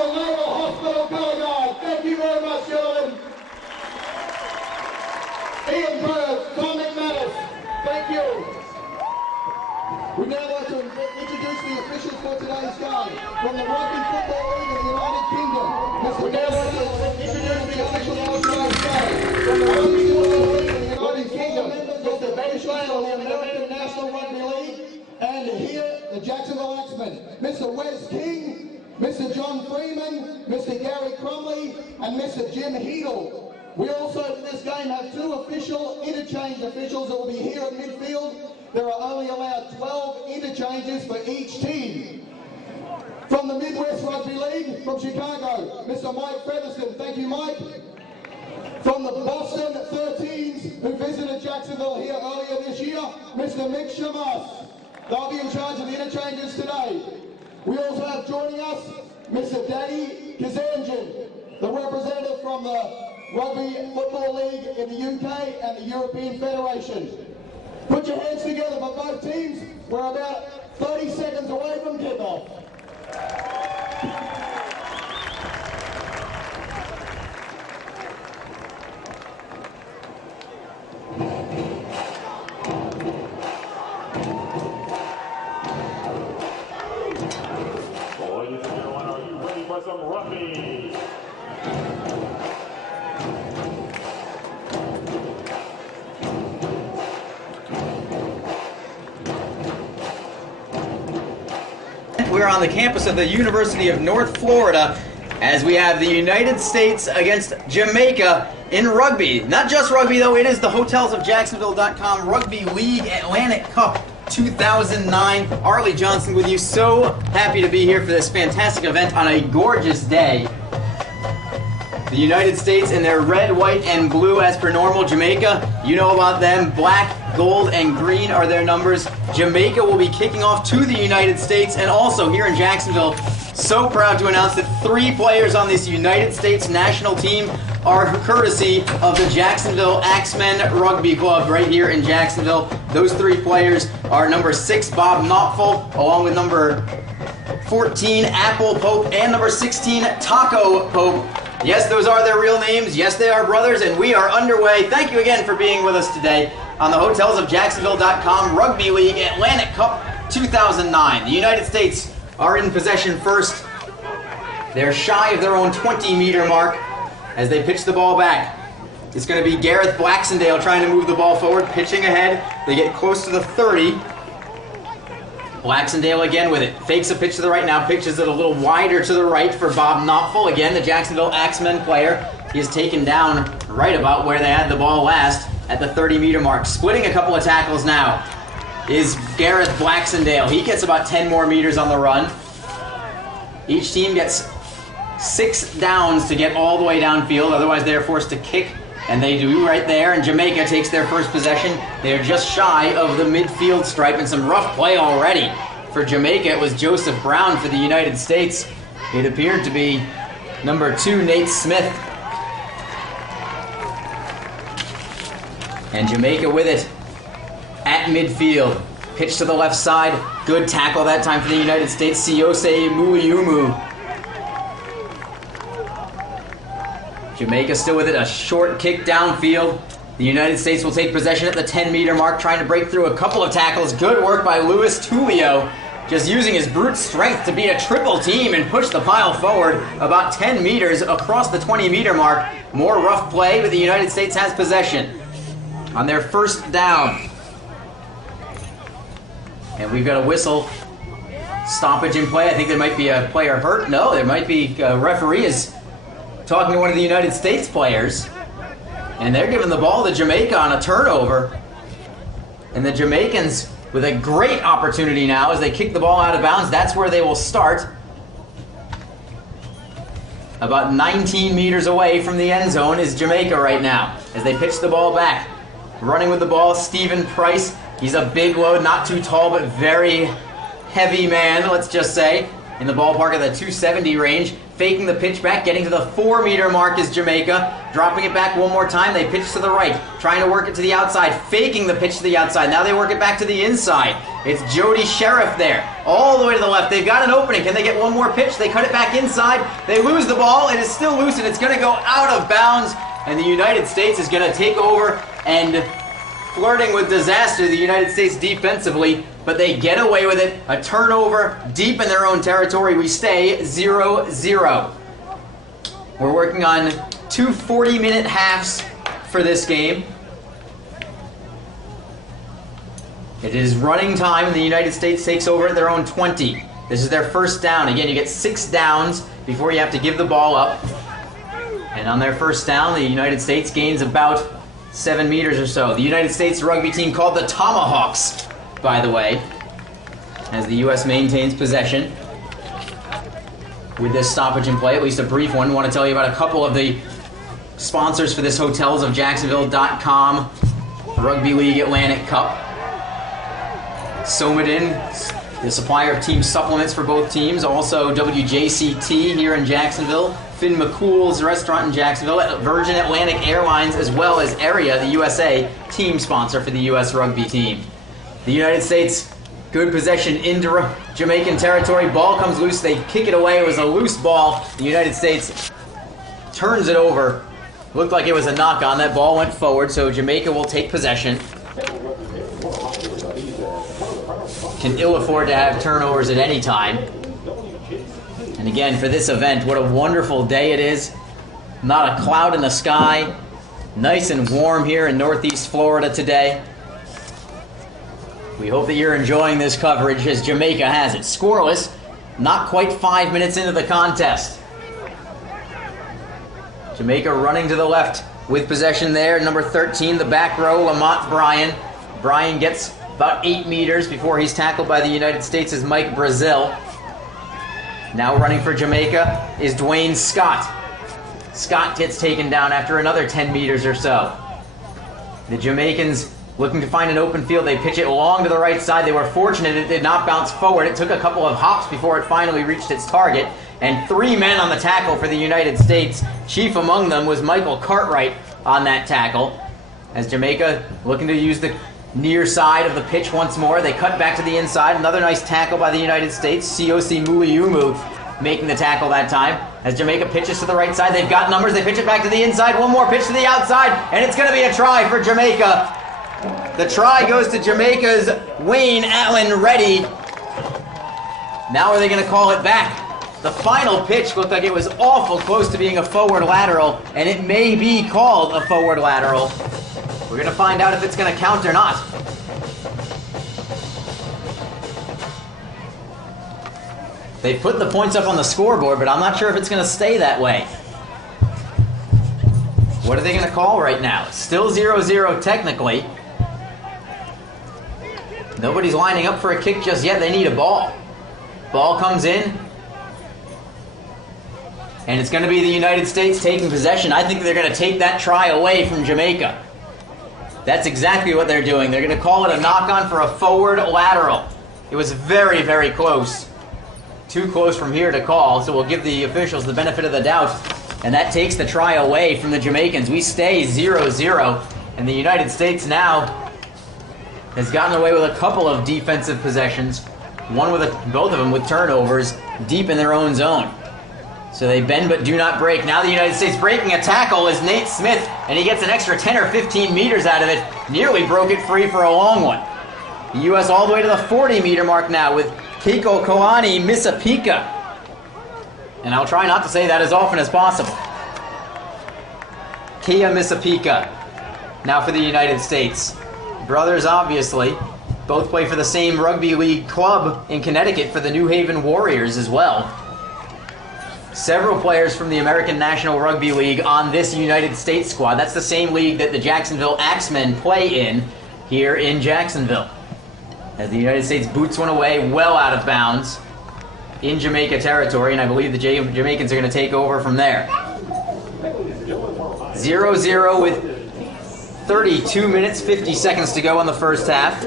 National Naval Hospital Colour Guard. Thank you very much, gentlemen. Ian Bird, Tom McManus, thank you. We'd now like to introduce the officials for today's game. From the Rugby Football League in the United Kingdom, we'd now like to introduce the officials for today's game. From the Rugby Football League in the United Kingdom, Mr. Ben Trail of the American National Rugby League, and here, the Jacksonville Axemen, Mr. Wes King, Mr. John Freeman, Mr. Gary Crumley, and Mr. Jim Heedle. We also, for this game, have two official interchange officials that will be here at midfield. There are only allowed 12 interchanges for each team. From the Midwest Rugby League, from Chicago, Mr. Mike Featherston. Thank you, Mike. From the Boston 13s, who visited Jacksonville here earlier this year, Mr. Mick Shamas. They'll be in charge of the interchanges today. We also have joining us Mr. Danny Kazanjian, the representative from the Rugby Football League in the UK and the European Federation. Put your hands together for both teams. We're about 30 seconds away from kickoff. Ladies and gentlemen, are you ready for some rugby? We're on the campus of the University of North Florida as we have the United States against Jamaica in rugby. Not just rugby though, it is the hotelsofjacksonville.com Rugby League Atlantic Cup 2009. Arlie Johnson with you. So happy to be here for this fantastic event on a gorgeous day. The United States in their red, white, and blue as per normal. Jamaica, you know about them. Black, gold, and green are their numbers. Jamaica will be kicking off to the United States, and also here in Jacksonville, so proud to announce that 3 players on this United States national team are courtesy of the Jacksonville Axemen Rugby Club right here in Jacksonville. Those 3 players are number 6, Bob Knopfel, along with number 14, Apple Pope, and number 16, Taco Pope. Yes, those are their real names. Yes, they are brothers, and we are underway. Thank you again for being with us today on the hotelsofjacksonville.com Rugby League Atlantic Cup 2009. The United States are in possession first. They're shy of their own 20-meter mark as they pitch the ball back. It's going to be Gareth Blacksondale trying to move the ball forward, pitching ahead. They get close to the 30. Blacksondale again with it. Fakes a pitch to the right now, pitches it a little wider to the right for Bob Knopfel. Again, the Jacksonville Axemen player. He is taken down right about where they had the ball last at the 30-meter mark. Splitting a couple of tackles now is Gareth Blacksondale. He gets about 10 more meters on the run. Each team gets 6 downs to get all the way downfield, otherwise they are forced to kick, and they do right there, and Jamaica takes their first possession. They are just shy of the midfield stripe, and some rough play already. For Jamaica, it was Joseph Brown. For the United States, it appeared to be number 2, Nate Smith. And Jamaica with it at midfield. Pitch to the left side. Good tackle that time for the United States. Siose Muliumu. Jamaica still with it. A short kick downfield. The United States will take possession at the 10-meter mark, trying to break through a couple of tackles. Good work by Louis Tulio, just using his brute strength to beat a triple team and push the pile forward about 10 meters across the 20-meter mark. More rough play, but the United States has possession on their first down. And we've got a whistle. Stoppage in play. I think there might be a player hurt. No, there might be a referee is talking to one of the United States players. And they're giving the ball to Jamaica on a turnover. And the Jamaicans with a great opportunity now as they kick the ball out of bounds. That's where they will start. About 19 meters away from the end zone is Jamaica right now as they pitch the ball back. Running with the ball, Stephen Price. He's a big load, not too tall, but very heavy man, let's just say, in the ballpark of the 270 range. faking the pitch back, getting to the 4-meter mark is Jamaica, dropping it back one more time. They pitch to the right, trying to work it to the outside, faking the pitch to the outside. Now they work it back to the inside. It's Jody Sheriff there, all the way to the left. They've got an opening. Can they get one more pitch? They cut it back inside. They lose the ball. It is still loose, and it's going to go out of bounds. And the United States is going to take over and flirting with disaster, the United States defensively, but they get away with it. A turnover deep in their own territory. We stay 0-0. We're working on 2 40-minute halves for this game. It is running time, and the United States takes over at their own 20. This is their first down. Again, you get 6 downs before you have to give the ball up. And on their first down, the United States gains about 7 meters or so. The United States rugby team called the Tomahawks, by the way, as the U.S. maintains possession with this stoppage in play, at least a brief one. I want to tell you about a couple of the sponsors for this hotelsofjacksonville.com Rugby League Atlantic Cup. Somadin, the supplier of team supplements for both teams. Also WJCT here in Jacksonville. Finn McCool's restaurant in Jacksonville. Virgin Atlantic Airlines, as well as Area, the USA team sponsor for the U.S. rugby team. The United States, good possession into Jamaican territory. Ball comes loose. They kick it away. It was a loose ball. The United States turns it over. Looked like it was a knock on. That ball went forward, so Jamaica will take possession. Can ill afford to have turnovers at any time. And again, for this event, what a wonderful day it is. Not a cloud in the sky. Nice and warm here in Northeast Florida today. We hope that you're enjoying this coverage as Jamaica has it. Scoreless, not quite 5 minutes into the contest. Jamaica running to the left with possession there. Number 13, the back row, Lamont Bryan. Bryan gets about 8 meters before he's tackled by the United States' Mike Brazil. Now running for Jamaica is Dwayne Scott. Scott gets taken down after another 10 meters or so. The Jamaicans looking to find an open field. They pitch it long to the right side. They were fortunate it did not bounce forward. It took a couple of hops before it finally reached its target. And 3 men on the tackle for the United States. Chief among them was Michael Cartwright on that tackle. As Jamaica looking to use the near side of the pitch once more. They cut back to the inside. Another nice tackle by the United States. Siosi Muliumu making the tackle that time. As Jamaica pitches to the right side, they've got numbers. They pitch it back to the inside. One more pitch to the outside, and it's going to be a try for Jamaica. The try goes to Jamaica's Wayne Allen Reddy. Now are they going to call it back? The final pitch looked like it was awful close to being a forward lateral, and it may be called a forward lateral. We're going to find out if it's going to count or not. They put the points up on the scoreboard, but I'm not sure if it's going to stay that way. What are they going to call right now? It's still 0-0 technically. Nobody's lining up for a kick just yet. They need a ball. Ball comes in. And it's going to be the United States taking possession. I think they're going to take that try away from Jamaica. That's exactly what they're doing. They're going to call it a knock-on for a forward lateral. It was very, very close. Too close from here to call, so we'll give the officials the benefit of the doubt. And that takes the try away from the Jamaicans. We stay 0-0, and the United States now has gotten away with a couple of defensive possessions. Both of them with turnovers deep in their own zone. So they bend but do not break. Now the United States breaking a tackle is Nate Smith, and he gets an extra 10 or 15 meters out of it. Nearly broke it free for a long one. The U.S. all the way to the 40-meter mark now with Keiko Koani Misapika. And I'll try not to say that as often as possible. Kia Misapika, now for the United States. Brothers, obviously. Both play for the same rugby league club in Connecticut for the New Haven Warriors as well. Several players from the American National Rugby League on this United States squad. That's the same league that the Jacksonville Axemen play in here in Jacksonville. As the United States boots one away well out of bounds in Jamaica territory, and I believe the Jamaicans are going to take over from there. 0-0 with 32 minutes, 50 seconds to go in the first half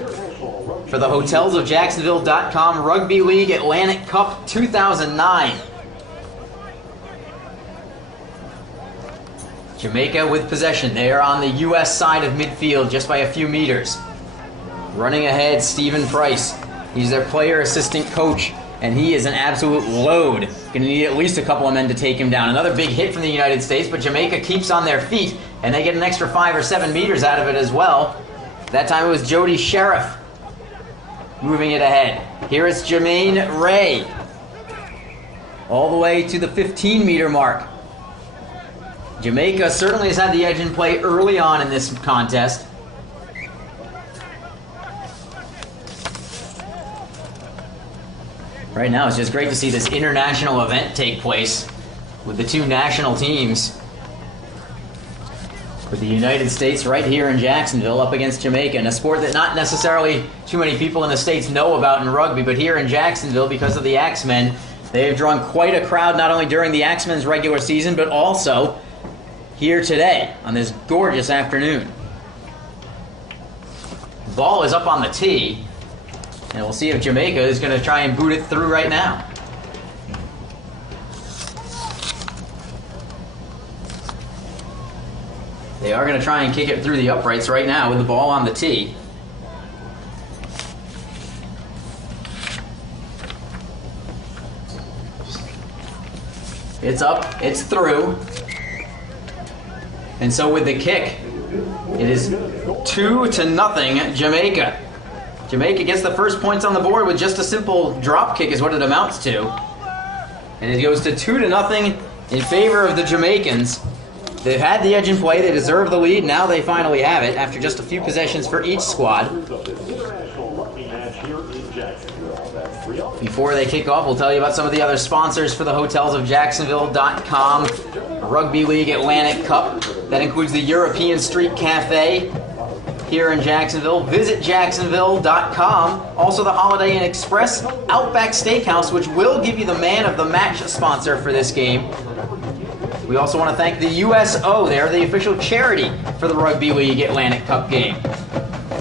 for the hotelsofjacksonville.com Rugby League Atlantic Cup 2009. Jamaica with possession. They are on the U.S. side of midfield just by a few meters. Running ahead, Stephen Price. He's their player assistant coach, and he is an absolute load. Going to need at least a couple of men to take him down. Another big hit from the United States, but Jamaica keeps on their feet, and they get an extra 5 or 7 meters out of it as well. That time it was Jody Sheriff moving it ahead. Here is Jermaine Ray, all the way to the 15-meter mark. Jamaica certainly has had the edge in play early on in this contest. Right now, it's just great to see this international event take place with the two national teams. With the United States right here in Jacksonville up against Jamaica, in a sport that not necessarily too many people in the States know about in rugby, but here in Jacksonville, because of the Axemen, they have drawn quite a crowd not only during the Axemen's regular season, but also here today on this gorgeous afternoon. The ball is up on the tee. And we'll see if Jamaica is going to try and boot it through right now. They are going to try and kick it through the uprights right now with the ball on the tee. It's up, it's through. And so with the kick, it is 2-0 Jamaica. Jamaica gets the first points on the board with just a simple drop kick is what it amounts to. And it goes to 2-0 in favor of the Jamaicans. They've had the edge in play, they deserve the lead, now they finally have it after just a few possessions for each squad. Before they kick off, we'll tell you about some of the other sponsors for the hotelsofjacksonville.com Rugby League Atlantic Cup. That includes the European Street Cafe here in Jacksonville. Visit jacksonville.com. Also the Holiday Inn Express Outback Steakhouse, which will give you the man of the match sponsor for this game. We also want to thank the USO. They're the official charity for the Rugby League Atlantic Cup game,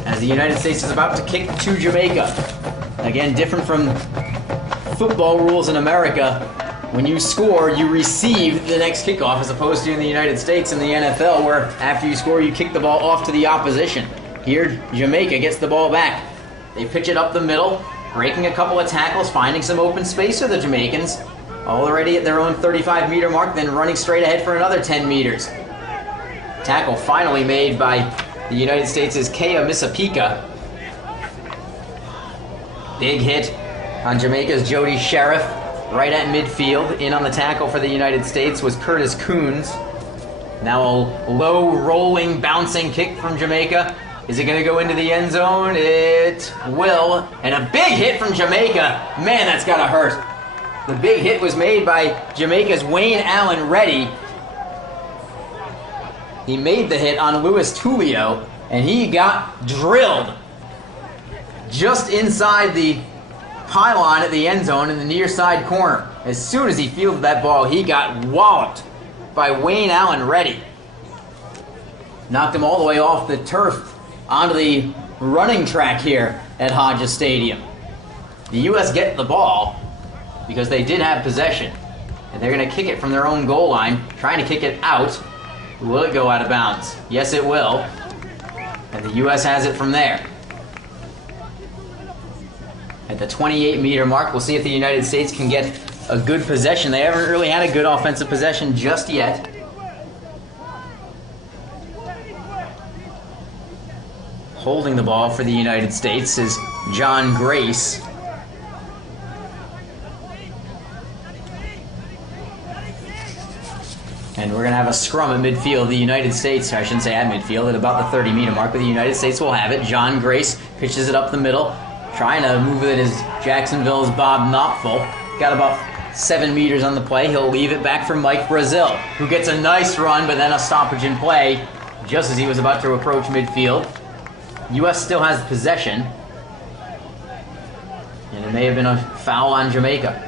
as the United States is about to kick to Jamaica. Again, different from football rules in America. When you score, you receive the next kickoff, as opposed to in the United States and the NFL, where after you score, you kick the ball off to the opposition. Here, Jamaica gets the ball back. They pitch it up the middle, breaking a couple of tackles, finding some open space for the Jamaicans. Already at their own 35-meter mark, then running straight ahead for another 10 meters. Tackle finally made by the United States' Kea Misapika. Big hit on Jamaica's Jody Sheriff. Right at midfield. In on the tackle for the United States was Curtis Coons. Now a low, rolling, bouncing kick from Jamaica. Is it going to go into the end zone? It will. And a big hit from Jamaica. Man, that's got to hurt. The big hit was made by Jamaica's Wayne Allen Reddy. He made the hit on Louis Tulio, and he got drilled just inside the pylon at the end zone in the near side corner. As soon as he fielded that ball, he got walloped by Wayne Allen Reddy. Knocked him all the way off the turf onto the running track here at Hodges Stadium. The U.S. get the ball because they did have possession, and they're going to kick it from their own goal line, trying to kick it out. Will it go out of bounds? Yes, it will. And the U.S. has it from there. At the 28-meter mark, we'll see if the United States can get a good possession. They haven't really had a good offensive possession just yet. Holding the ball for the United States is John Grace. And we're going to have a scrum at midfield. The United States, I shouldn't say at midfield, at about the 30-meter mark, but the United States will have it. John Grace pitches it up the middle, trying to move it as Jacksonville's Bob Knopfel. Got about 7 meters on the play. He'll leave it back for Mike Brazil, who gets a nice run, but then a stoppage in play just as he was about to approach midfield. U.S. still has possession, and it may have been a foul on Jamaica.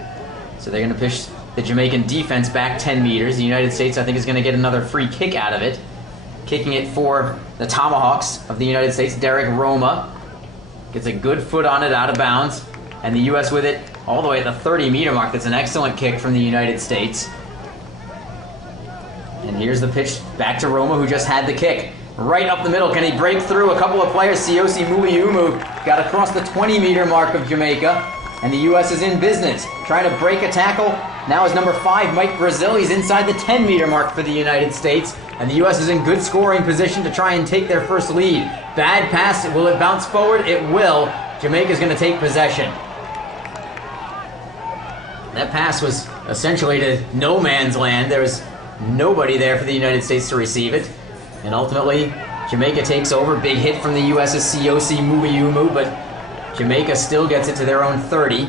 So they're going to push the Jamaican defense back 10 meters. The United States, I think, is going to get another free kick out of it. Kicking it for the Tomahawks of the United States, Derek Roma. Gets a good foot on it out of bounds. And the U.S. with it all the way at the 30-meter mark. That's an excellent kick from the United States. And here's the pitch back to Roma, who just had the kick. Right up the middle. Can he break through a couple of players? Siyosi Muliumu got across the 20-meter mark of Jamaica. And the U.S. is in business. Trying to break a tackle. Now is number 5, Mike Brazil. He's inside the 10-meter mark for the United States. And the U.S. is in good scoring position to try and take their first lead. Bad pass. Will it bounce forward? It will. Jamaica's going to take possession. That pass was essentially to no man's land. There was nobody there for the United States to receive it. And ultimately, Jamaica takes over. Big hit from the U.S.'s Siyosi Muliumu, but Jamaica still gets it to their own 30.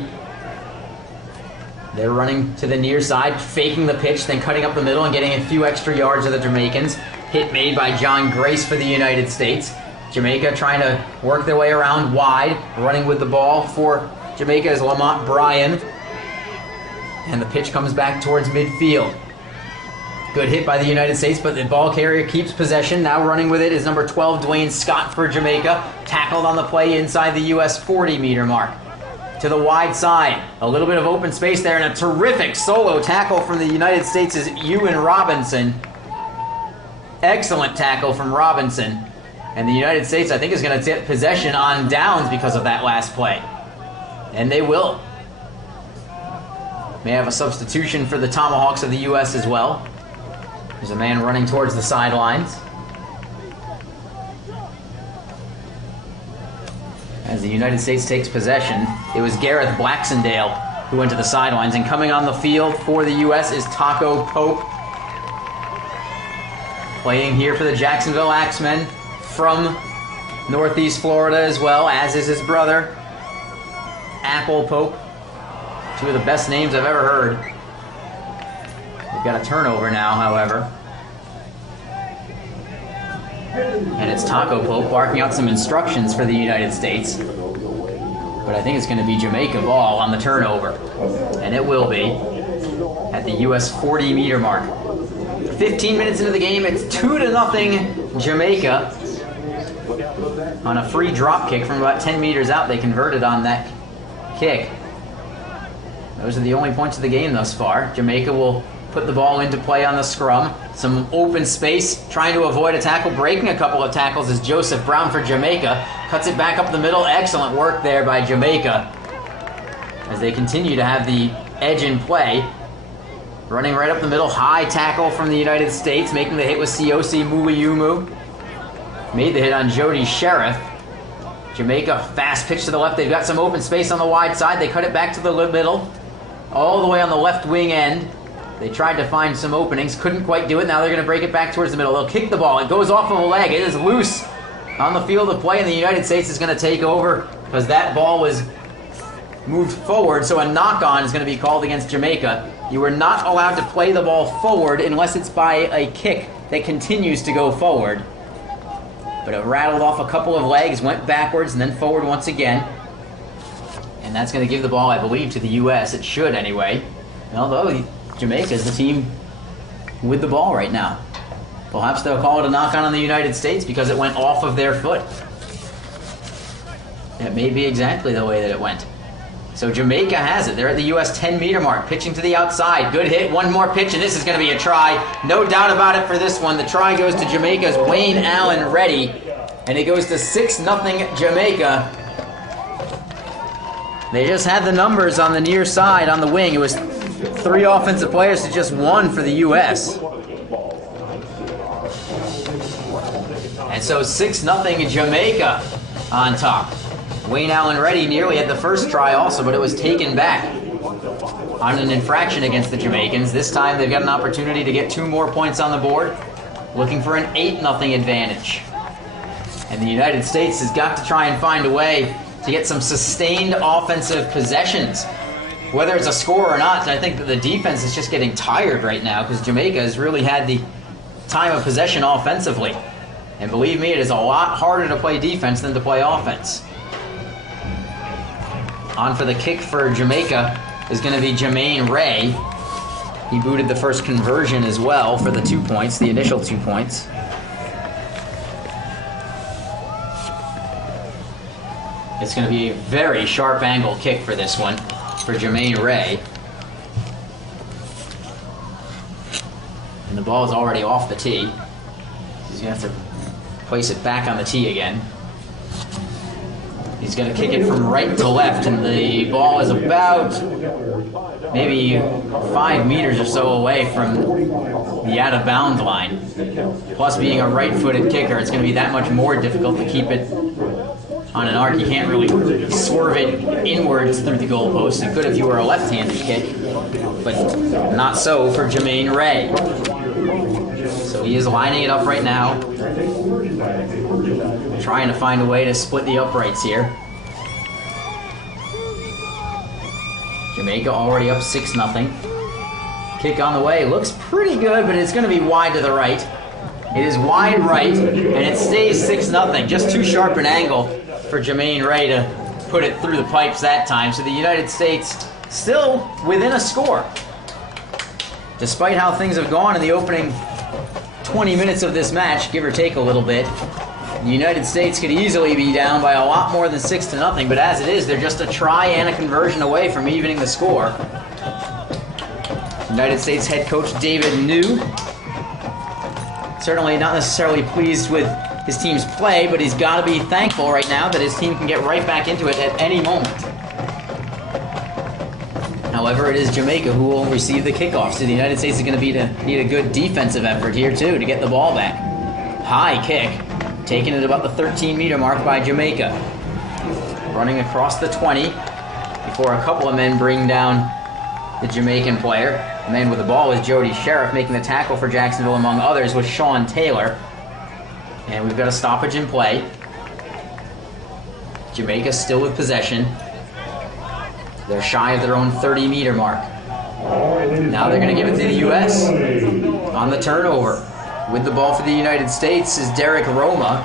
They're running to the near side, faking the pitch, then cutting up the middle and getting a few extra yards of the Jamaicans. Hit made by John Grace for the United States. Jamaica trying to work their way around wide. Running with the ball for Jamaica is Lamont Bryan. And the pitch comes back towards midfield. Good hit by the United States, but the ball carrier keeps possession. Now running with it is number 12, Dwayne Scott for Jamaica. Tackled on the play inside the U.S. 40-meter mark. To the wide side. A little bit of open space there, and a terrific solo tackle from the United States is Ewan Robinson. Excellent tackle from Robinson. And the United States, I think, is going to get possession on downs because of that last play. And they will. May have a substitution for the Tomahawks of the U.S. as well. There's a man running towards the sidelines. As the United States takes possession, it was Gareth Blacksondale who went to the sidelines. And coming on the field for the U.S. is Taco Pope. Playing here for the Jacksonville Axemen from Northeast Florida as well, as is his brother, Apple Pope. Two of the best names I've ever heard. We've got a turnover now, however. And it's Taco Pope barking out some instructions for the United States. But I think it's going to be Jamaica ball on the turnover. And it will be at the U.S. 40-meter mark. 15 minutes into the game, it's 2-0 Jamaica. On a free drop kick from about 10 meters out, they converted on that kick. Those are the only points of the game thus far. Jamaica will put the ball into play on the scrum. Some open space, trying to avoid a tackle. Breaking a couple of tackles is Joseph Brown for Jamaica. Cuts it back up the middle. Excellent work there by Jamaica as they continue to have the edge in play. Running right up the middle. High tackle from the United States. Making the hit with Siyosi Muliumu. Made the hit on Jody Sheriff. Jamaica, fast pitch to the left. They've got some open space on the wide side. They cut it back to the middle. All the way on the left wing end. They tried to find some openings, couldn't quite do it. Now they're going to break it back towards the middle. They'll kick the ball. It goes off of a leg. It is loose on the field of play, and the United States is going to take over because that ball was moved forward, so a knock-on is going to be called against Jamaica. You are not allowed to play the ball forward unless it's by a kick that continues to go forward. But it rattled off a couple of legs, went backwards, and then forward once again. And that's going to give the ball, I believe, to the U.S. It should, anyway. Although Jamaica is the team with the ball right now. Perhaps they'll call it a knock-on on the United States because it went off of their foot. That may be exactly the way that it went. So Jamaica has it. They're at the U.S. 10-meter mark, pitching to the outside. Good hit, one more pitch, and this is going to be a try. No doubt about it for this one. The try goes to Jamaica's Wayne Allen Reddy, and it goes to 6-0 Jamaica. They just had the numbers on the near side on the wing. It was 3 offensive players to just 1 for the U.S. And so 6-0 Jamaica on top. Wayne Allen Reddy nearly had the first try also, but it was taken back on an infraction against the Jamaicans. This time they've got an opportunity to get 2 more points on the board, looking for an 8-0 advantage. And the United States has got to try and find a way to get some sustained offensive possessions. Whether it's a score or not, I think that the defense is just getting tired right now because Jamaica has really had the time of possession offensively. And believe me, it is a lot harder to play defense than to play offense. On for the kick for Jamaica is going to be Jermaine Ray. He booted the first conversion as well for the 2 points, the initial 2 points. It's going to be a very sharp angle kick for this one for Jermaine Ray. And the ball is already off the tee. He's going to have to place it back on the tee again. He's going to kick it from right to left, and the ball is about maybe 5 meters or so away from the out-of-bounds line. Plus, being a right-footed kicker, it's going to be that much more difficult to keep it on an arc. You can't really swerve it inwards through the goalpost. You could if you were a left-handed kick, but not so for Jermaine Ray. So he is lining it up right now, trying to find a way to split the uprights here. Jamaica already up 6-0. Kick on the way, looks pretty good, but it's going to be wide to the right. It is wide right, and it stays 6-0. Just too sharp an angle for Jermaine Ray to put it through the pipes that time. So the United States still within a score. Despite how things have gone in the opening 20 minutes of this match, give or take a little bit, the United States could easily be down by a lot more than 6-0, but as it is, they're just a try and a conversion away from evening the score. United States head coach David New, certainly not necessarily pleased with his team's play, but he's got to be thankful right now that his team can get right back into it at any moment. However, it is Jamaica who will receive the kickoff, so the United States is going to need a good defensive effort here, too, to get the ball back. High kick, taken at about the 13-meter mark by Jamaica. Running across the 20 before a couple of men bring down the Jamaican player. The man with the ball is Jody Sheriff, making the tackle for Jacksonville, among others, was Sean Taylor. And we've got a stoppage in play. Jamaica still with possession. They're shy of their own 30-meter mark. Now they're going to give it to the U.S. on the turnover. With the ball for the United States is Derek Roma.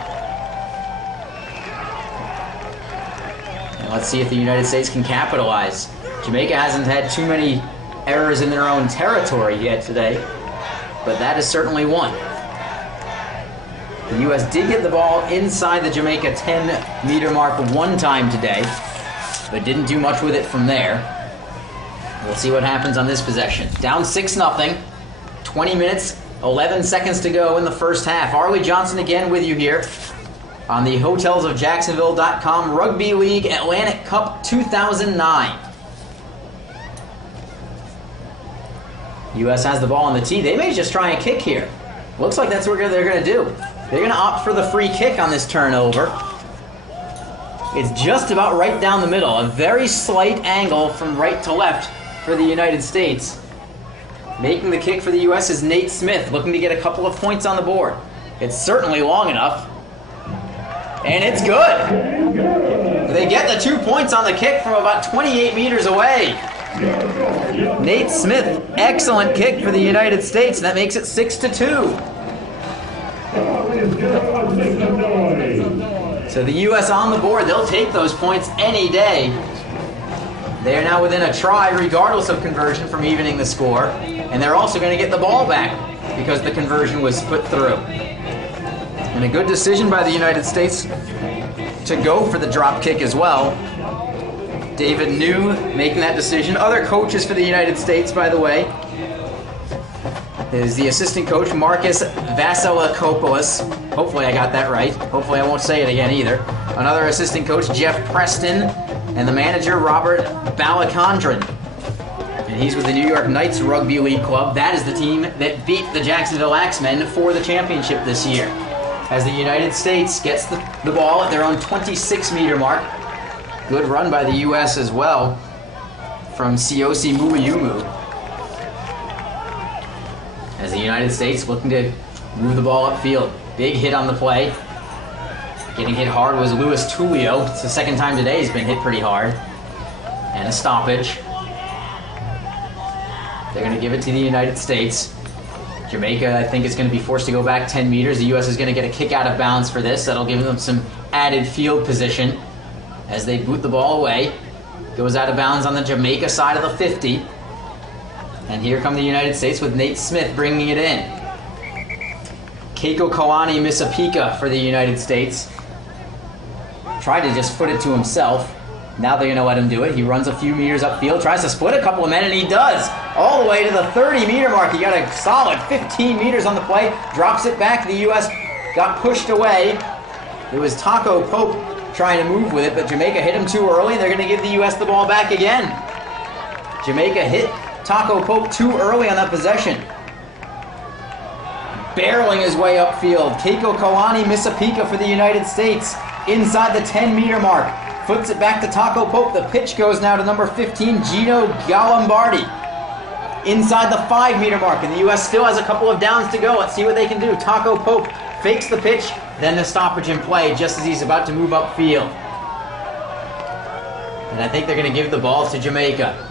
And let's see if the United States can capitalize. Jamaica hasn't had too many errors in their own territory yet today, but that is certainly one. The U.S. did get the ball inside the Jamaica 10-meter mark one time today, but didn't do much with it from there. We'll see what happens on this possession. Down 6-0, 20 minutes, 11 seconds to go in the first half. Arlie Johnson again with you here on the hotelsofjacksonville.com Rugby League Atlantic Cup 2009. U.S. has the ball on the tee. They may just try and kick here. Looks like that's what they're going to do. They're going to opt for the free kick on this turnover. It's just about right down the middle. A very slight angle from right to left for the United States. Making the kick for the U.S. is Nate Smith, looking to get a couple of points on the board. It's certainly long enough. And it's good. They get the 2 points on the kick from about 28 meters away. Nate Smith, excellent kick for the United States, and that makes it 6-2. So the U.S. on the board, they'll take those points any day. They are now within a try, regardless of conversion, from evening the score, and they're also going to get the ball back because the conversion was put through. And a good decision by the United States to go for the drop kick as well. David New making that decision. Other coaches for the United States, by the way, is the assistant coach, Marcus Vasilakopoulos. Hopefully I got that right. Hopefully I won't say it again either. Another assistant coach, Jeff Preston, and the manager, Robert Balacondran. And he's with the New York Knights Rugby League Club. That is the team that beat the Jacksonville Axemen for the championship this year. As the United States gets the ball at their own 26-meter mark. Good run by the U.S. as well from Siosi Muayumu. As the United States looking to move the ball upfield. Big hit on the play. Getting hit hard was Luis Tulio. It's the second time today he's been hit pretty hard. And a stoppage. They're going to give it to the United States. Jamaica, I think, is going to be forced to go back 10 meters. The U.S. is going to get a kick out of bounds for this. That'll give them some added field position as they boot the ball away. Goes out of bounds on the Jamaica side of the 50. And here come the United States with Nate Smith bringing it in. Keiko Kalani Misapika for the United States. Tried to just foot it to himself. Now they're going to let him do it. He runs a few meters upfield, tries to split a couple of men, and he does. All the way to the 30-meter mark. He got a solid 15 meters on the play, drops it back. The U.S. got pushed away. It was Taco Pope trying to move with it, but Jamaica hit him too early, and they're going to give the U.S. the ball back again. Jamaica hit Taco Pope too early on that possession. Barreling his way upfield. Keiko Kalani Misapika for the United States inside the 10-meter mark. Flips it back to Taco Pope. The pitch goes now to number 15, Gino Galimbardi. Inside the 5-meter mark, and the U.S. still has a couple of downs to go. Let's see what they can do. Taco Pope fakes the pitch, then the stoppage in play just as he's about to move upfield. And I think they're going to give the ball to Jamaica.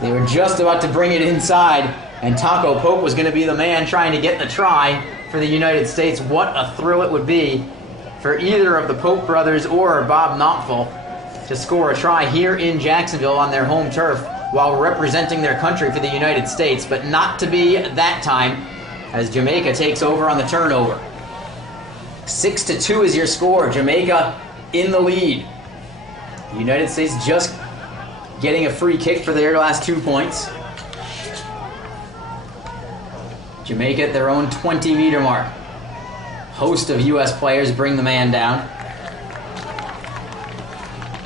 They were just about to bring it inside, and Taco Pope was going to be the man trying to get the try for the United States. What a thrill it would be for either of the Pope brothers or Bob Knopfel to score a try here in Jacksonville on their home turf while representing their country for the United States, but not to be that time as Jamaica takes over on the turnover. 6-2 is your score. Jamaica in the lead. The United States just getting a free kick for their last 2 points. Jamaica at their own 20-meter mark. Host of U.S. players bring the man down.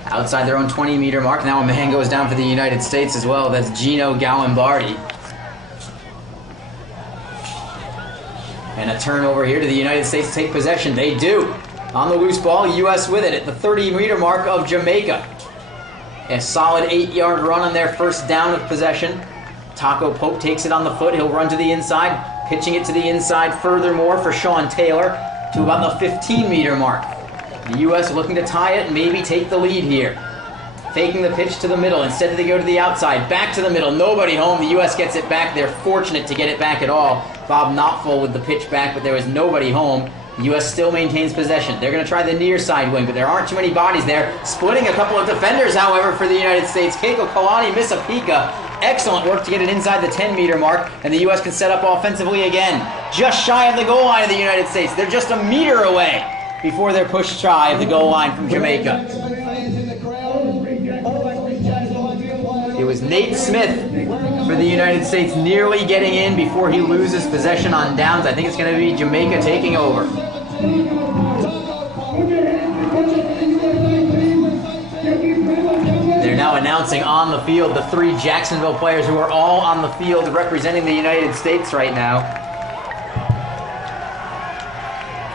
Outside their own 20-meter mark, now a man goes down for the United States as well. That's Gino Galimbardi. And a turnover here to the United States to take possession. They do. On the loose ball, U.S. with it at the 30-meter mark of Jamaica. A solid 8-yard run on their first down of possession. Taco Pope takes it on the foot. He'll run to the inside, pitching it to the inside furthermore for Sean Taylor to about the 15-meter mark. The U.S. looking to tie it and maybe take the lead here. Faking the pitch to the middle. Instead they go to the outside. Back to the middle. Nobody home. The U.S. gets it back. They're fortunate to get it back at all. Bob Knopfel with the pitch back, but there was nobody home. The U.S. still maintains possession. They're going to try the near side wing, but there aren't too many bodies there. Splitting a couple of defenders, however, for the United States. Keiko Kalani Misapika. Excellent work to get it inside the 10-meter mark, and the U.S. can set up offensively again. Just shy of the goal line of the United States. They're just a meter away before they're pushed shy of the goal line from Jamaica. It was Nate Smith for the United States nearly getting in before he loses possession on downs. I think it's going to be Jamaica taking over. They're now announcing on the field the 3 Jacksonville players who are all on the field representing the United States right now.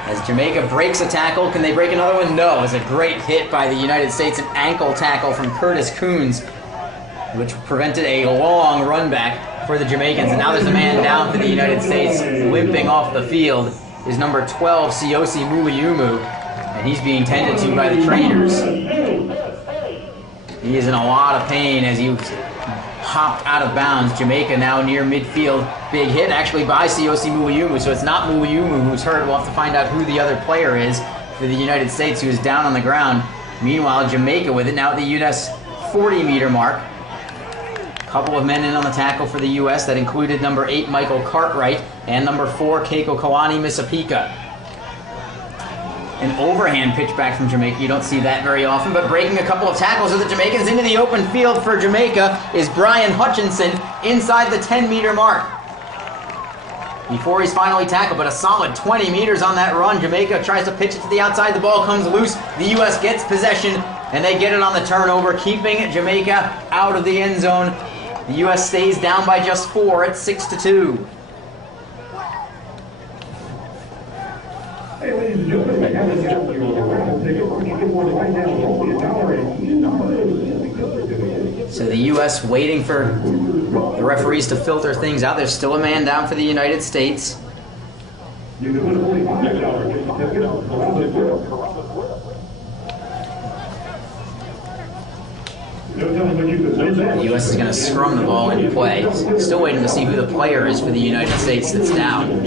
As Jamaica breaks a tackle, can they break another one? No. It's a great hit by the United States, an ankle tackle from Curtis Coons, which prevented a long run back for the Jamaicans. And now there's a man down for the United States limping off the field. Is number 12, Siyosi Muliumu, and he's being tended to by the trainers. He is in a lot of pain as he hopped out of bounds. Jamaica now near midfield. Big hit actually by Siyosi Muliumu, so it's not Muliumu who's hurt. We'll have to find out who the other player is for the United States who is down on the ground. Meanwhile, Jamaica with it now at the U.S. 40-meter mark. Couple of men in on the tackle for the U.S. That included number 8, Michael Cartwright, and number 4, Keiko Kalani Misapika. An overhand pitch back from Jamaica. You don't see that very often, but breaking a couple of tackles with the Jamaicans into the open field for Jamaica is Brian Hutchinson inside the 10-meter mark. Before he's finally tackled, but a solid 20 meters on that run. Jamaica tries to pitch it to the outside. The ball comes loose. The U.S. gets possession, and they get it on the turnover, keeping Jamaica out of the end zone. The U.S. stays down by just 4 at 6-2. So the U.S. waiting for the referees to filter things out. There's still a man down for the United States. The U.S. is going to scrum the ball into play. Still waiting to see who the player is for the United States that's down. And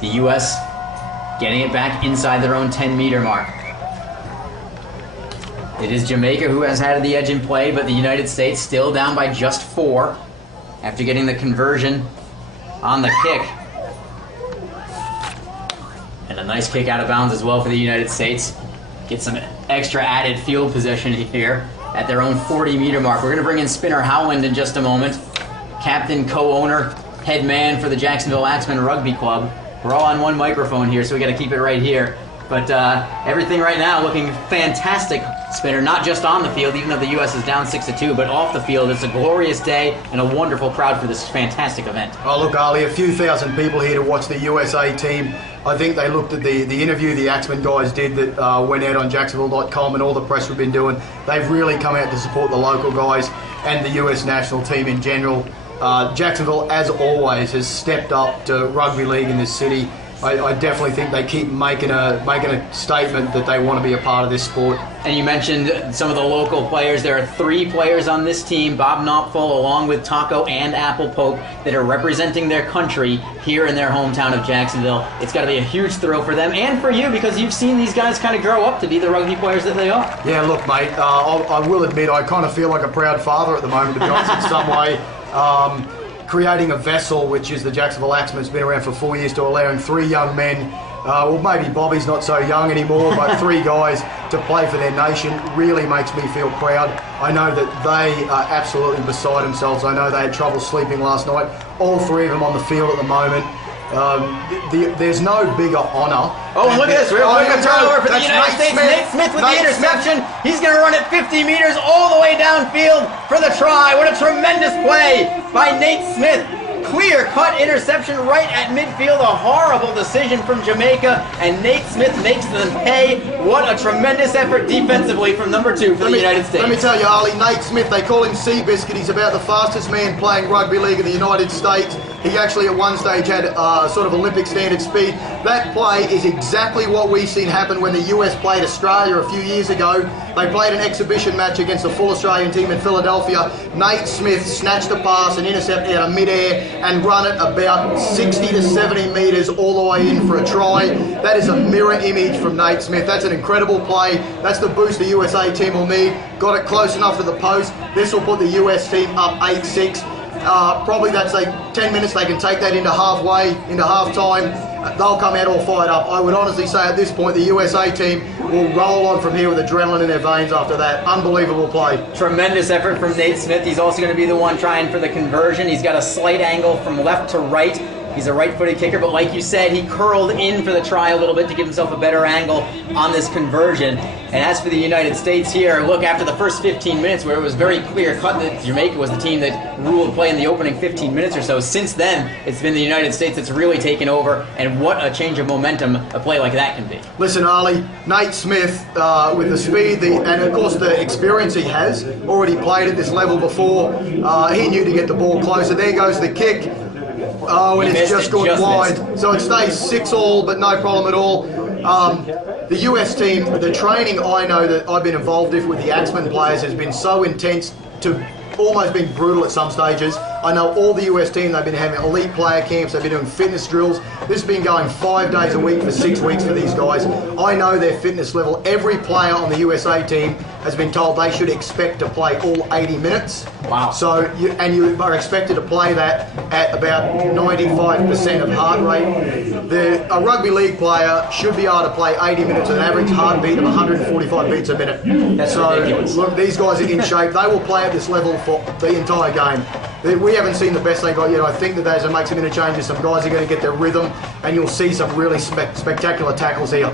the U.S. getting it back inside their own 10-meter mark. It is Jamaica who has had the edge in play, but the United States still down by just 4 after getting the conversion on the kick. And a nice kick out of bounds as well for the United States. Get some extra added field position here at their own 40-meter mark. We're going to bring in Spinner Howland in just a moment. Captain, co-owner, head man for the Jacksonville Axemen Rugby Club. We're all on one microphone here, so we got to keep it right here. But everything right now looking fantastic, Spinner, not just on the field, even though the U.S. is down 6-2, but off the field. It's a glorious day and a wonderful crowd for this fantastic event. Oh, look, Ali, a few thousand people here to watch the USA team. I think they looked at the interview the Axemen guys did that went out on Jacksonville.com and all the press we've been doing. They've really come out to support the local guys and the US national team in general. Jacksonville, as always, has stepped up to rugby league in this city. I definitely think they keep making a statement that they want to be a part of this sport. And you mentioned some of the local players. There are 3 players on this team, Bob Knopfel along with Taco and Apple Pope, that are representing their country here in their hometown of Jacksonville. It's got to be a huge thrill for them and for you, because you've seen these guys kind of grow up to be the rugby players that they are. Yeah, look, mate, I will admit I kind of feel like a proud father at the moment, to be honest, in some way. Creating a vessel, which is the Jacksonville Axemen, has been around for 4 years, to allowing 3 young men, well, maybe Bobby's not so young anymore, but 3 guys to play for their nation really makes me feel proud. I know that they are absolutely beside themselves. I know they had trouble sleeping last night. All 3 of them on the field at the moment. There's no bigger honour. Oh, and look at this. We're going to turn over for the United States. Nate Smith with the interception. He's going to run it 50 meters all the way downfield for the try. What a tremendous play by Nate Smith. Clear-cut interception right at midfield. A horrible decision from Jamaica, and Nate Smith makes them pay. What a tremendous effort defensively from number 2 for the United States. Let me tell you, Ali, Nate Smith, they call him Seabiscuit. He's about the fastest man playing rugby league in the United States. He actually at one stage had sort of Olympic standard speed. That play is exactly what we've seen happen when the US played Australia a few years ago. They played an exhibition match against a full Australian team in Philadelphia. Nate Smith snatched a pass and intercepted out of midair and run it about 60 to 70 metres all the way in for a try. That is a mirror image from Nate Smith. That's an incredible play. That's the boost the USA team will need. Got it close enough to the post. This will put the US team up 8-6. Probably that's like 10 minutes. They can take that into halfway, into half-time. They'll come out all fired up. I would honestly say at this point the USA team will roll on from here with adrenaline in their veins after that. Unbelievable play. Tremendous effort from Nate Smith. He's also going to be the one trying for the conversion. He's got a slight angle from left to right. He's a right-footed kicker, but like you said, he curled in for the try a little bit to give himself a better angle on this conversion. And as for the United States here, look, after the first 15 minutes where it was very clear-cut that Jamaica was the team that ruled play in the opening 15 minutes or so, since then, it's been the United States that's really taken over, and what a change of momentum a play like that can be. Listen, Ali, Nate Smith, with the speed and, of course, the experience he has, already played at this level before, he knew to get the ball closer. There goes the kick. Oh, and it's just gone wide. So it stays 6-all, but no problem at all. The US team, the training I know that I've been involved with the Axemen players has been so intense to almost been brutal at some stages. I know all the US team, they've been having elite player camps, they've been doing fitness drills. This has been going 5 days a week for 6 weeks for these guys. I know their fitness level. Every player on the USA team has been told they should expect to play all 80 minutes. Wow. So, you are expected to play that at about 95% of heart rate. A rugby league player should be able to play 80 minutes at an average heartbeat of 145 beats a minute. That's ridiculous. Look, these guys are in shape. They will play at this level for the entire game. We haven't seen the best they got yet. I think that as they make some interchanges, some guys are going to get their rhythm, and you'll see some really spectacular tackles here.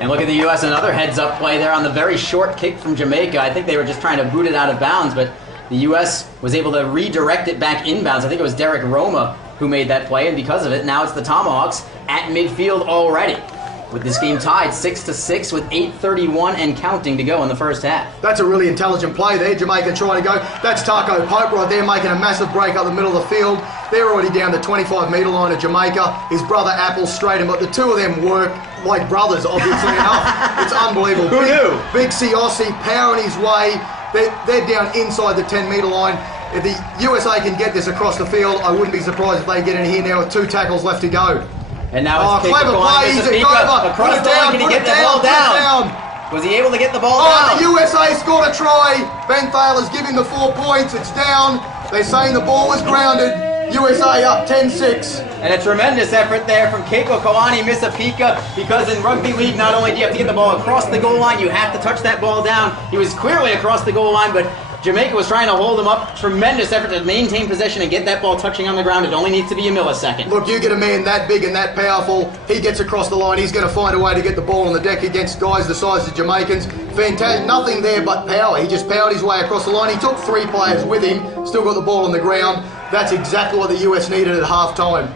And look at the U.S., another heads-up play there on the very short kick from Jamaica. I think they were just trying to boot it out of bounds, but the U.S. was able to redirect it back inbounds. I think it was Derek Roma who made that play, and because of it, now it's the Tomahawks at midfield already, with this game tied 6-6 with 8:31 and counting to go in the first half. That's a really intelligent play there. Jamaica trying to go. That's Taco Pope right there making a massive break up the middle of the field. They're already down the 25-metre line of Jamaica. His brother Apple straight him, but the two of them work like brothers, obviously enough. It's unbelievable. Who knew? Big Siossi powering his way. They're down inside the 10-metre line. If the USA can get this across the field, I wouldn't be surprised if they get in here now with 2 tackles left to go. And now it's clever play. He's across the line. Can he get the ball down? Was he able to get the ball down? The USA scored a try. Ben Thaler's giving the 4 points. It's down. They're saying the ball was grounded. USA up 10-6. And a tremendous effort there from Keiko Kalani Misapika, because in rugby league, not only do you have to get the ball across the goal line, you have to touch that ball down. He was clearly across the goal line, but Jamaica was trying to hold him up. Tremendous effort to maintain possession and get that ball touching on the ground. It only needs to be a millisecond. Look, you get a man that big and that powerful, he gets across the line, he's going to find a way to get the ball on the deck against guys the size of Jamaicans. Fantastic, nothing there but power. He just powered his way across the line. He took 3 players with him, still got the ball on the ground. That's exactly what the US needed at half-time.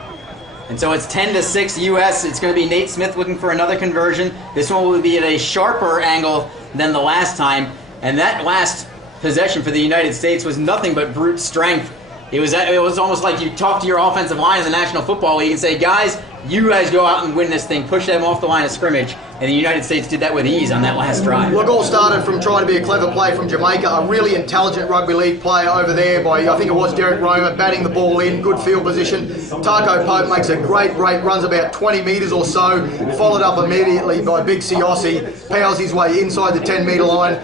And so it's 10-6 US. It's going to be Nate Smith looking for another conversion. This one will be at a sharper angle than the last time. And that last possession for the United States was nothing but brute strength. It was almost like you talk to your offensive line in the National Football League and say, guys, you guys go out and win this thing, push them off the line of scrimmage. And the United States did that with ease on that last drive. Look, all started from trying to be a clever play from Jamaica, a really intelligent rugby league player over there by, I think it was Derek Romer, batting the ball in, good field position. Taco Pope makes a great break, runs about 20 metres or so, followed up immediately by Big Siossi, powers his way inside the 10-metre line.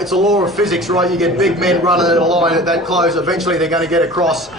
It's a law of physics, right? You get big men running at a line at that close. Eventually they're going to get across.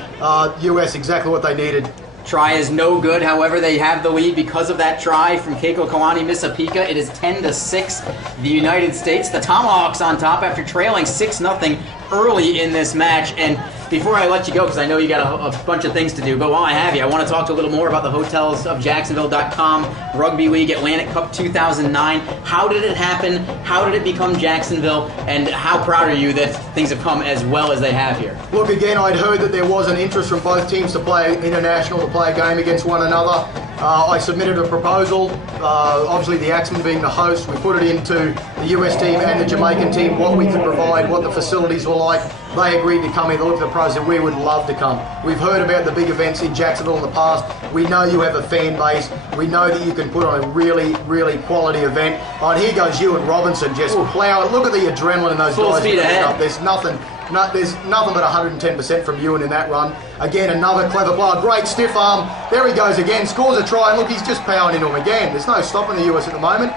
US exactly what they needed. Try is no good. However, they have the lead because of that try from Keiko Kalani Misapika. It is 10-6. The United States, the Tomahawks on top after trailing 6-0 early in this match. And before I let you go, because I know you got a bunch of things to do, but while I have you, I want to talk a little more about the hotels of Jacksonville.com, Rugby League Atlantic Cup 2009. How did it happen? How did it become Jacksonville? And how proud are you that things have come as well as they have here? Look, again, I'd heard that there was an interest from both teams to play international, to play a game against one another. I submitted a proposal, obviously the Axemen being the host. We put it into the US team and the Jamaican team, what we could provide, what the facilities were like. They agreed to come in, looked at the pros, and we would love to come. We've heard about the big events in Jacksonville in the past. We know you have a fan base. We know that you can put on a really, really quality event. Oh, and here goes Ewan Robinson just plowing. Look at the adrenaline in those full guys. Speed ahead. There's nothing but 110% from Ewan in that run. Again, another clever player, great stiff arm. There he goes again, scores a try, and look, he's just powering into him again. There's no stopping the US at the moment.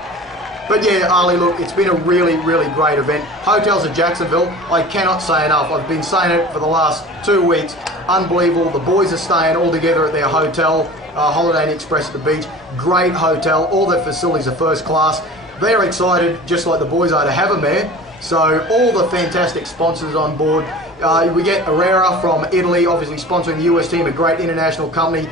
But yeah, Ali, look, it's been a really, really great event. Hotels of Jacksonville, I cannot say enough. I've been saying it for the last 2 weeks. Unbelievable. The boys are staying all together at their hotel, Holiday Inn Express at the beach. Great hotel. All their facilities are first class. They're excited, just like the boys are, to have them there. So all the fantastic sponsors on board. We get Herrera from Italy, obviously sponsoring the US team, a great international company.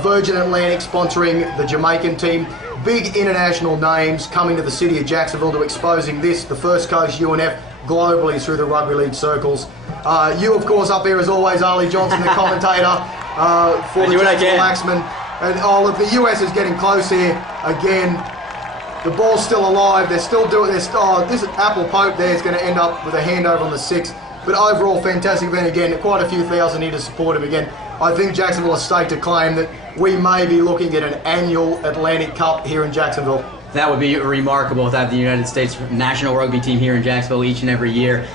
Virgin Atlantic sponsoring the Jamaican team. Big international names coming to the city of Jacksonville to exposing this, the First Coast UNF, globally through the rugby league circles. You, of course, up here as always, Ali Johnson, the commentator for the Jacksonville Axemen. And oh, look, the US is getting close here again. The ball's still alive. They're still doing this. Oh, this Apple Pope there is going to end up with a handover on the 6th. But overall, fantastic event again. Quite a few thousand here to support him again. I think Jacksonville has staked a claim that we may be looking at an annual Atlantic Cup here in Jacksonville. That would be remarkable to have the United States national rugby team here in Jacksonville each and every year.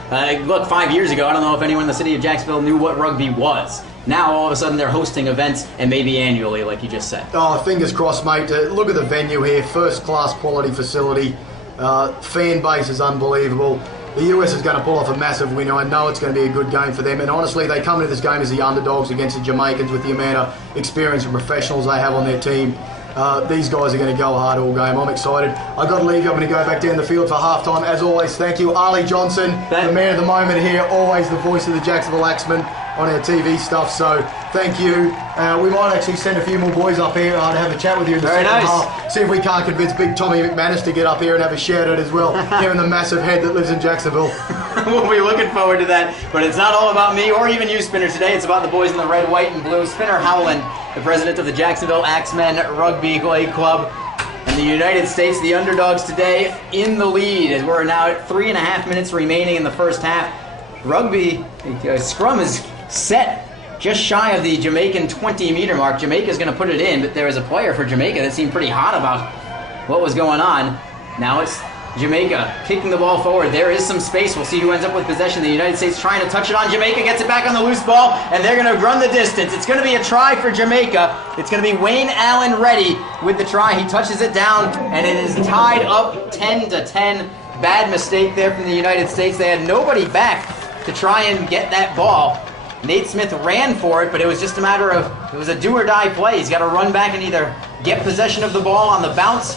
Look, 5 years ago, I don't know if anyone in the city of Jacksonville knew what rugby was. Now, all of a sudden, they're hosting events, and maybe annually, like you just said. Oh, fingers crossed, mate. Look at the venue here. First-class quality facility. Fan base is unbelievable. The US is going to pull off a massive win. I know it's going to be a good game for them. And honestly, they come into this game as the underdogs against the Jamaicans with the amount of experience and professionals they have on their team. These guys are going to go hard all game. I'm excited. I've got to leave you. I'm going to go back down the field for halftime. As always, thank you, Ali Johnson, the man of the moment here, always the voice of the Jacksonville Axemen on our TV stuff. So thank you. We might actually send a few more boys up here to have a chat with you in the second half. See if we can't convince big Tommy McManus to get up here and have a shout out as well, given the massive head that lives in Jacksonville. We'll be looking forward to that. But it's not all about me or even you, Spinner, today. It's about the boys in the red, white, and blue. Spinner Howland, the president of the Jacksonville Axemen Rugby League Club. And the United States, the underdogs today, in the lead as we're now at 3.5 minutes remaining in the first half. Rugby scrum is set just shy of the Jamaican 20-meter mark. Jamaica's going to put it in, but there was a player for Jamaica that seemed pretty hot about what was going on. Now it's Jamaica kicking the ball forward. There is some space. We'll see who ends up with possession. The United States trying to touch it on. Jamaica gets it back on the loose ball, and they're going to run the distance. It's going to be a try for Jamaica. It's going to be Wayne Allen Reddy with the try. He touches it down, and it is tied up 10-10. Bad mistake there from the United States. They had nobody back to try and get that ball. Nate Smith ran for it, but it was just a matter of, it was a do or die play. He's got to run back and either get possession of the ball on the bounce,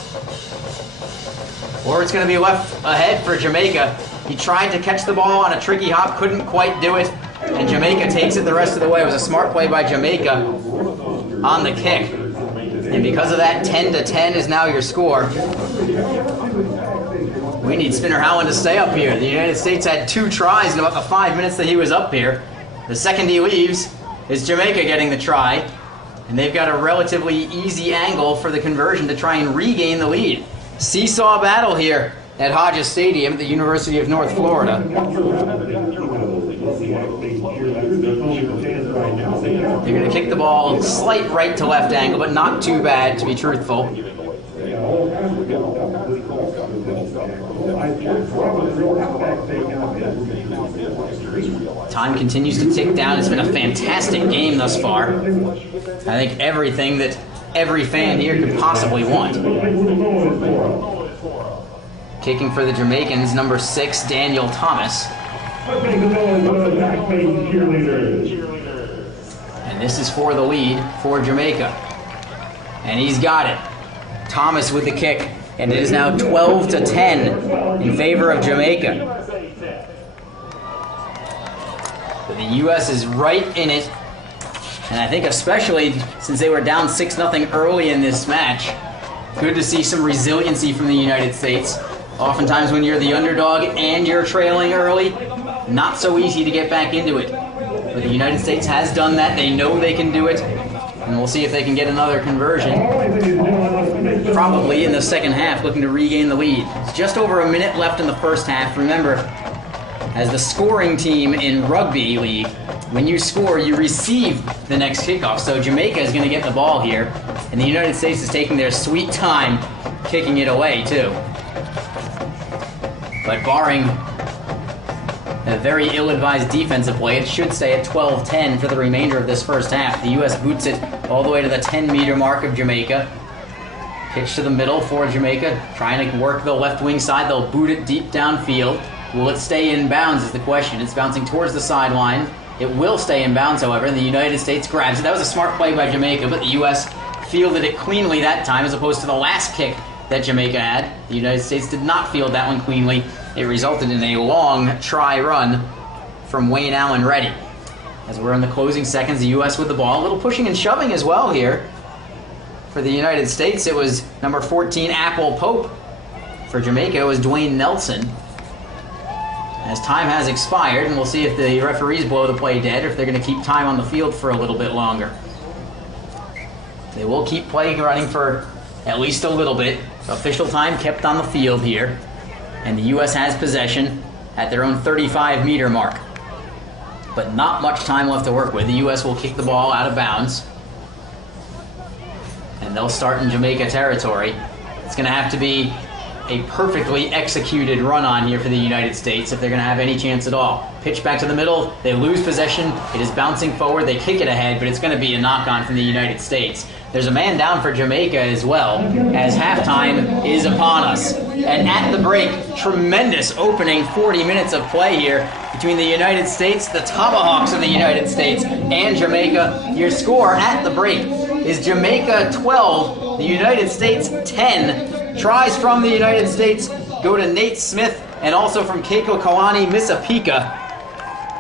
or it's going to be left ahead for Jamaica. He tried to catch the ball on a tricky hop, couldn't quite do it, and Jamaica takes it the rest of the way. It was a smart play by Jamaica on the kick. And because of that, 10-10 is now your score. We need Spinner Howland to stay up here. The United States had 2 tries in about the 5 minutes that he was up here. The second he leaves is Jamaica getting the try. And they've got a relatively easy angle for the conversion to try and regain the lead. Seesaw battle here at Hodges Stadium at the University of North Florida. They're going to kick the ball slight right to left angle, but not too bad, to be truthful. Time continues to tick down. It's been a fantastic game thus far. I think everything that every fan here could possibly want. Kicking for the Jamaicans, number 6, Daniel Thomas. And this is for the lead for Jamaica. And he's got it. Thomas with the kick. And it is now 12-10 in favor of Jamaica. But the U.S. is right in it. And I think especially since they were down 6-0 early in this match, good to see some resiliency from the United States. Oftentimes when you're the underdog and you're trailing early, not so easy to get back into it. But the United States has done that. They know they can do it. And we'll see if they can get another conversion. Probably in the second half, looking to regain the lead. It's just over a minute left in the first half. Remember, as the scoring team in rugby league, when you score, you receive the next kickoff. So Jamaica is going to get the ball here. And the United States is taking their sweet time kicking it away, too. But barring a very ill-advised defensive play, it should stay at 12-10 for the remainder of this first half. The U.S. boots it all the way to the 10-meter mark of Jamaica. Pitch to the middle for Jamaica, trying to work the left wing side. They'll boot it deep downfield. Will it stay in bounds is the question. It's bouncing towards the sideline. It will stay in bounds, however, and the United States grabs it. That was a smart play by Jamaica, but the U.S. fielded it cleanly that time as opposed to the last kick that Jamaica had. The United States did not field that one cleanly. It resulted in a long try run from Wayne Allen Reddy. As we're in the closing seconds, the U.S. with the ball. A little pushing and shoving as well here. For the United States, it was number 14, Apple Pope. For Jamaica, it was Dwayne Nelson. As time has expired, and we'll see if the referees blow the play dead or if they're going to keep time on the field for a little bit longer. They will keep play running for at least a little bit. Official time kept on the field here. And the U.S. has possession at their own 35-meter mark. But not much time left to work with. The U.S. will kick the ball out of bounds. And they'll start in Jamaica territory. It's going to have to be a perfectly executed run on here for the United States if they're going to have any chance at all. Pitch back to the middle. They lose possession. It is bouncing forward. They kick it ahead, but it's going to be a knock-on from the United States. There's a man down for Jamaica as well, as halftime is upon us. And at the break, tremendous opening 40 minutes of play here between the United States, the Tomahawks of the United States, and Jamaica. Your score at the break is Jamaica 12, the United States 10. Tries from the United States go to Nate Smith and also from Keiko Kalani Misapika.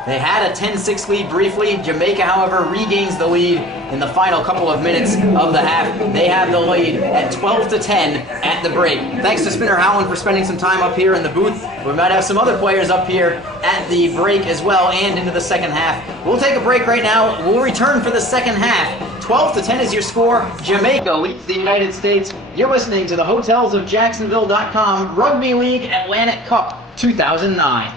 They had a 10-6 lead briefly. Jamaica, however, regains the lead in the final couple of minutes of the half. They have the lead at 12-10 at the break. Thanks to Spinner Howland for spending some time up here in the booth. We might have some other players up here at the break as well and into the second half. We'll take a break right now. We'll return for the second half. 12-10 is your score. Jamaica leads the United States. You're listening to the HotelsOfJacksonville.com Rugby League Atlantic Cup 2009.